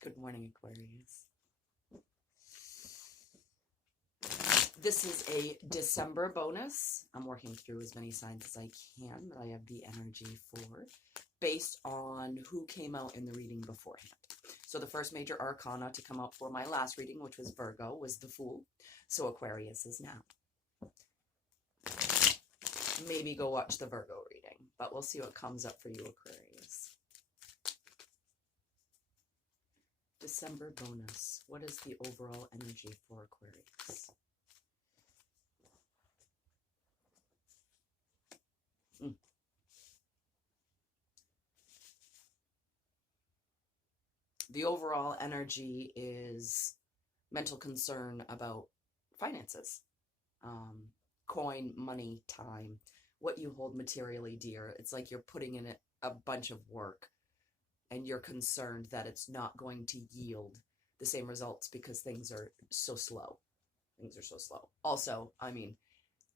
Good morning, Aquarius. This is a December bonus. I'm working through as many signs as I can that I have the energy for, based on who came out in the reading beforehand. So the first major arcana to come out for my last reading, which was Virgo, was the Fool. So Aquarius is now. Maybe go watch the Virgo reading, but we'll see what comes up for you, Aquarius. December bonus. What is the overall energy for Aquarius? The overall energy is mental concern about finances, coin, money, time, what you hold materially dear. It's like you're putting in a bunch of work and you're concerned that it's not going to yield the same results because things are so slow. Also, I mean,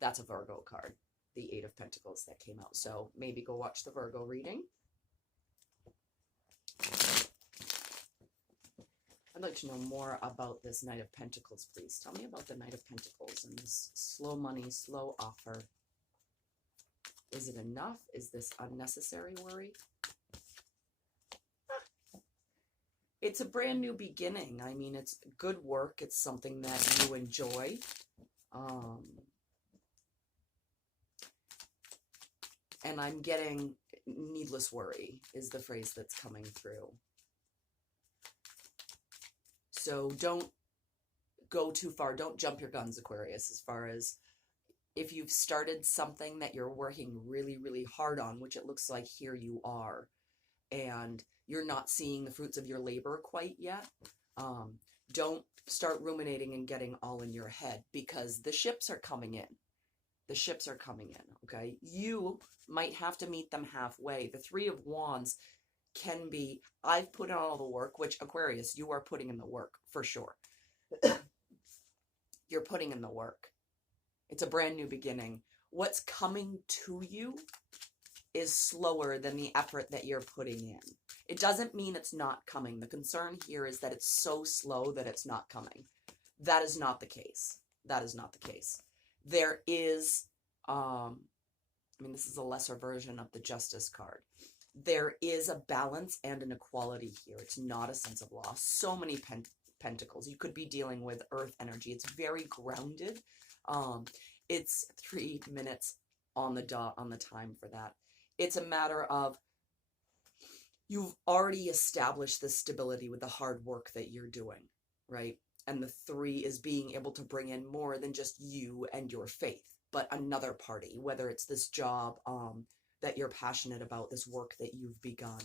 that's a Virgo card, the Eight of Pentacles that came out. So maybe go watch the Virgo reading. I'd like to know more about this Knight of Pentacles, please. Tell me about the Knight of Pentacles and this slow money, slow offer. Is it enough? Is this unnecessary worry? It's a brand new beginning. I mean, it's good work. It's something that you enjoy. And I'm getting needless worry is the phrase that's coming through. So don't go too far. Don't jump your guns, Aquarius, as far as if you've started something that you're working really, really hard on, which it looks like here you are, and you're not seeing the fruits of your labor quite yet. Don't start ruminating and getting all in your head, because the ships are coming in. The ships are coming in, okay? You might have to meet them halfway. The Three of Wands can be, I've put in all the work, which Aquarius, you are putting in the work for sure. You're putting in the work. It's a brand new beginning. What's coming to you is slower than the effort that you're putting in. It doesn't mean it's not coming. The concern here is that it's so slow that it's not coming. That is not the case. That is not the case. There is, I mean, this is a lesser version of the Justice card. There is a balance and an equality here. It's not a sense of loss. So many pentacles. You could be dealing with earth energy. It's very grounded. It's 3 minutes on the dot on the time for that. It's a matter of you've already established the stability with the hard work that you're doing, right? And the 3 is being able to bring in more than just you and your faith, but another party, whether it's this job, that you're passionate about, this work that you've begun,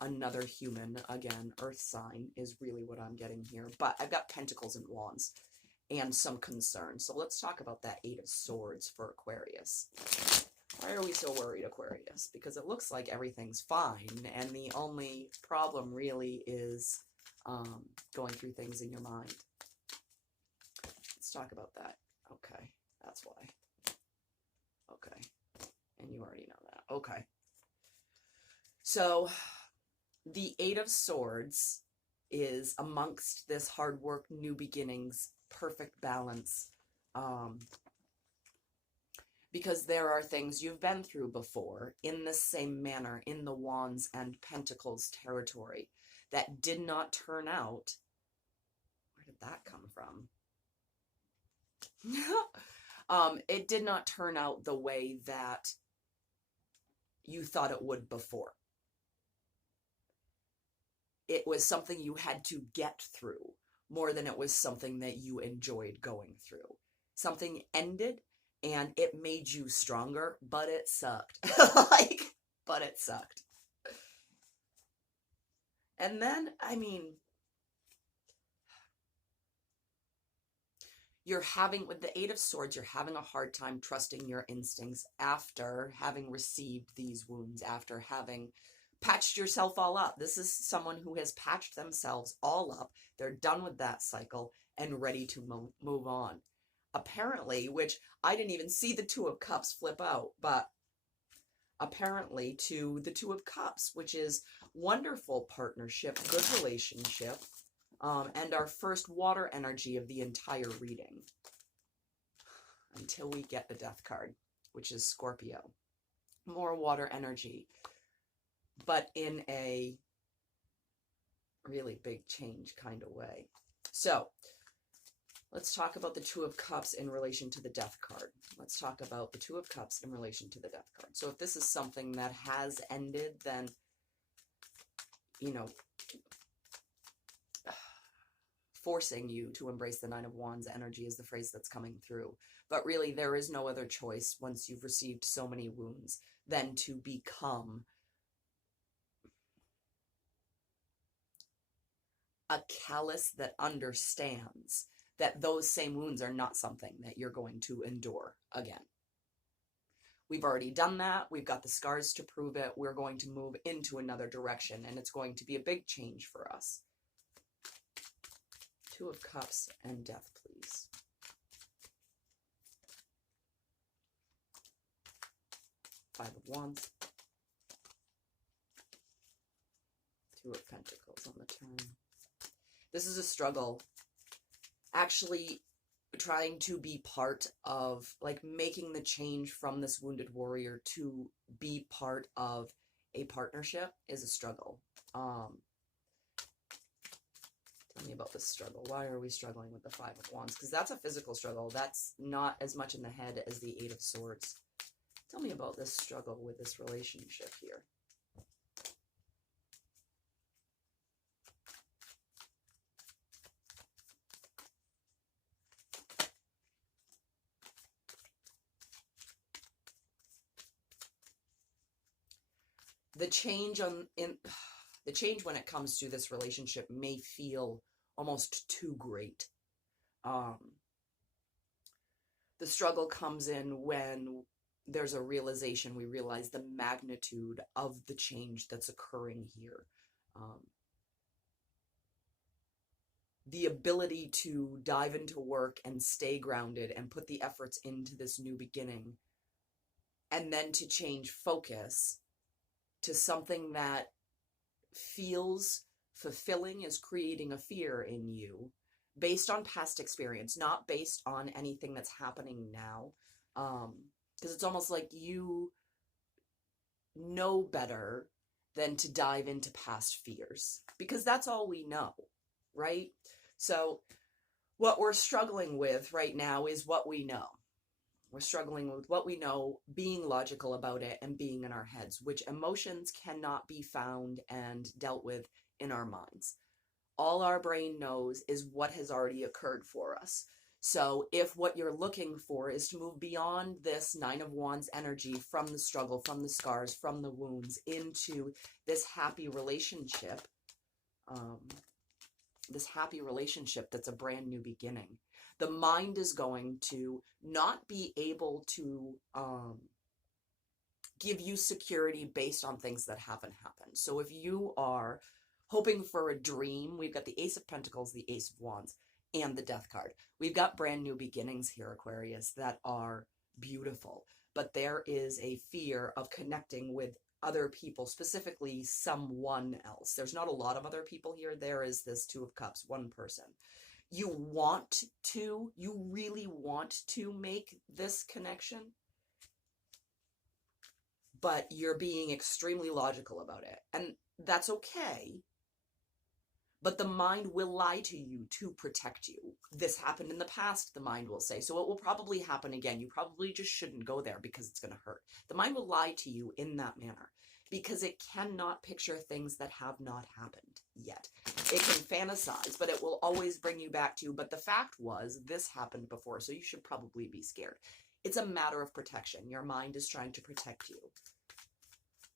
another human, again, earth sign is really what I'm getting here. But I've got Pentacles and Wands and some concern. So let's talk about that Eight of Swords for Aquarius. Why are we so worried, Aquarius? Because it looks like everything's fine, and the only problem really is going through things in your mind. Let's talk about that. Okay, that's why. Okay. And you already know that. Okay. So the Eight of Swords is amongst this hard work, new beginnings, perfect balance. Because there are things you've been through before in the same manner in the Wands and Pentacles territory that did not turn out. Where did that come from? It did not turn out the way that you thought it would before. It was something you had to get through more than it was something that you enjoyed going through. Something ended and it made you stronger, but it sucked. But it sucked. And then, I mean, you're having, with the Eight of Swords, you're having a hard time trusting your instincts after having received these wounds, after having patched yourself all up. This is someone who has patched themselves all up. They're done with that cycle and ready to move on. apparently, which I didn't even see the Two of Cups flip out, but apparently to the Two of Cups, which is wonderful partnership, good relationship, and our first water energy of the entire reading. Until we get the Death card, which is Scorpio. More water energy, but in a really big change kind of way. So, let's talk about the Two of Cups in relation to the Death card. Let's talk about the Two of Cups in relation to the Death card. So if this is something that has ended, then, you know, forcing you to embrace the Nine of Wands energy is the phrase that's coming through. But really, there is no other choice once you've received so many wounds than to become a callus that understands that those same wounds are not something that you're going to endure again. We've already done that. We've got the scars to prove it. We're going to move into another direction, and it's going to be a big change for us. Two of Cups and Death, please. Five of Wands. Two of Pentacles on the turn. This is a struggle. Actually, trying to be part of, like, making the change from this wounded warrior to be part of a partnership is a struggle. Tell me about this struggle. Why are we struggling with the Five of Wands? Because that's a physical struggle. That's not as much in the head as the Eight of Swords. Tell me about this struggle with this relationship here. The change when it comes to this relationship may feel almost too great. The struggle comes in when there's a realization, we realize the magnitude of the change that's occurring here. The ability to dive into work and stay grounded and put the efforts into this new beginning, and then to change focus to something that feels fulfilling is creating a fear in you based on past experience, not based on anything that's happening now. Because it's almost like you know better than to dive into past fears, because that's all we know, right? So what we're struggling with right now is what we know. We're struggling with what we know, being logical about it, and being in our heads, which emotions cannot be found and dealt with in our minds. All our brain knows is what has already occurred for us. So if what you're looking for is to move beyond this Nine of Wands energy, from the struggle, from the scars, from the wounds, into this happy relationship, that's a brand new beginning, the mind is going to not be able to give you security based on things that haven't happened. So if you are hoping for a dream, we've got the Ace of Pentacles, the Ace of Wands, and the Death card. We've got brand new beginnings here, Aquarius, that are beautiful. But there is a fear of connecting with other people, specifically someone else. There's not a lot of other people here. There is this Two of Cups, one person. You really want to make this connection, but you're being extremely logical about it. And that's okay. But the mind will lie to you to protect you. This happened in the past, the mind will say. So it will probably happen again. You probably just shouldn't go there because it's going to hurt. The mind will lie to you in that manner because it cannot picture things that have not happened yet. It can fantasize, but it will always bring you back to, but the fact was this happened before, so you should probably be scared. It's a matter of protection. Your mind is trying to protect you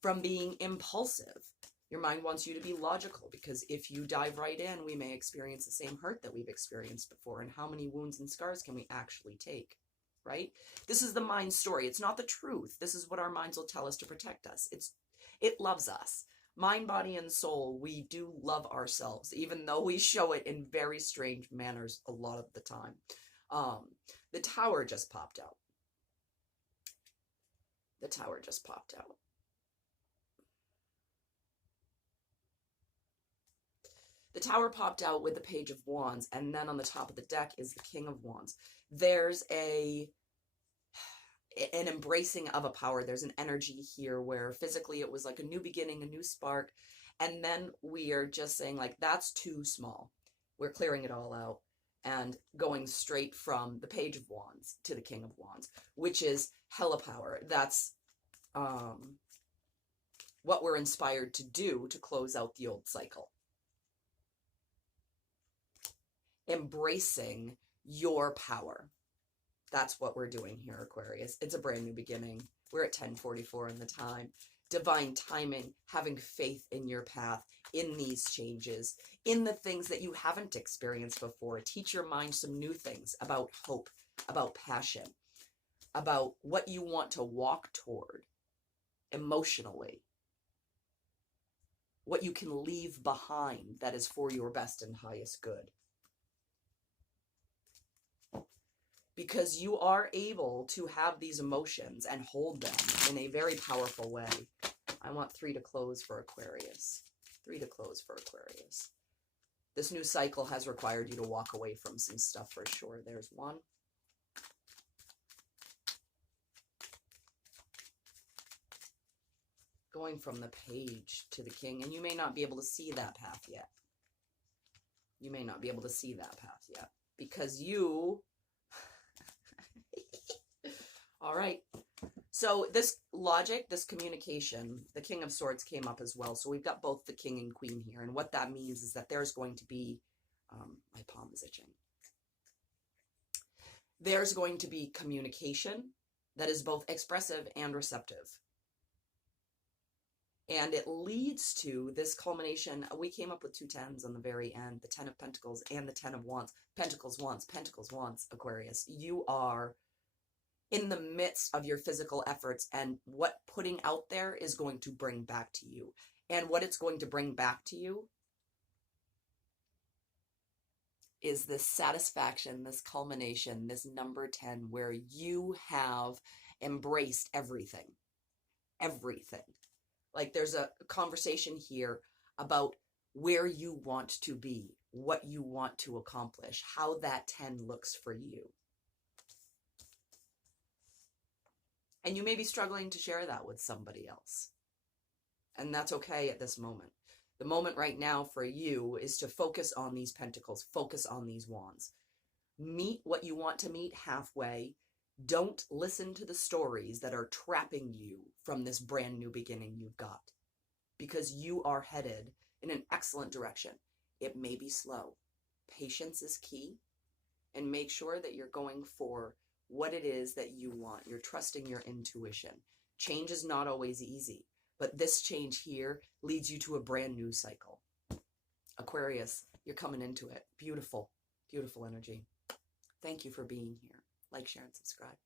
from being impulsive. Your mind wants you to be logical, because if you dive right in, we may experience the same hurt that we've experienced before. And how many wounds and scars can we actually take, right? This is the mind's story. It's not the truth. This is what our minds will tell us to protect us. It loves us. Mind, body, and soul, we do love ourselves, even though we show it in very strange manners a lot of the time. The Tower just popped out. The Tower just popped out. The Tower popped out with the Page of Wands, and then on the top of the deck is the King of Wands. There's an embracing of a power. There's an energy here where physically it was like a new beginning, a new spark, and then we are just saying, like, that's too small. We're clearing it all out and going straight from the Page of Wands to the King of Wands, which is hella power. That's what we're inspired to do to close out the old cycle. Embracing your power. That's what we're doing here, Aquarius. It's a brand new beginning. We're at 10:44 in the time. Divine timing, having faith in your path, in these changes, in the things that you haven't experienced before. Teach your mind some new things about hope, about passion, about what you want to walk toward emotionally, what you can leave behind that is for your best and highest good. Because you are able to have these emotions and hold them in a very powerful way. I want 3 to close for Aquarius. 3 to close for Aquarius. This new cycle has required you to walk away from some stuff for sure. There's 1. Going from the Page to the King, and you may not be able to see that path yet. You may not be able to see that path yet. Because you... All right. So this logic, this communication, the King of Swords came up as well. So we've got both the King and Queen here. And what that means is that there's going to be, my palm is itching. There's going to be communication that is both expressive and receptive. And it leads to this culmination. We came up with 2 10s on the very end, the 10 of Pentacles and the 10 of Wands. Pentacles, Wands, Pentacles, Wands, Aquarius. You are in the midst of your physical efforts, and what putting out there is going to bring back to you. And what it's going to bring back to you is this satisfaction, this culmination, this number 10, where you have embraced everything. Everything. Like, there's a conversation here about where you want to be, what you want to accomplish, how that 10 looks for you. And you may be struggling to share that with somebody else. And that's okay at this moment. The moment right now for you is to focus on these pentacles, focus on these wands. Meet what you want to meet halfway. Don't listen to the stories that are trapping you from this brand new beginning you've got. Because you are headed in an excellent direction. It may be slow. Patience is key. And make sure that you're going for what it is that you want. You're trusting your intuition. Change is not always easy, but this change here leads you to a brand new cycle. Aquarius, you're coming into it. Beautiful, beautiful energy. Thank you for being here. Like, share, and subscribe.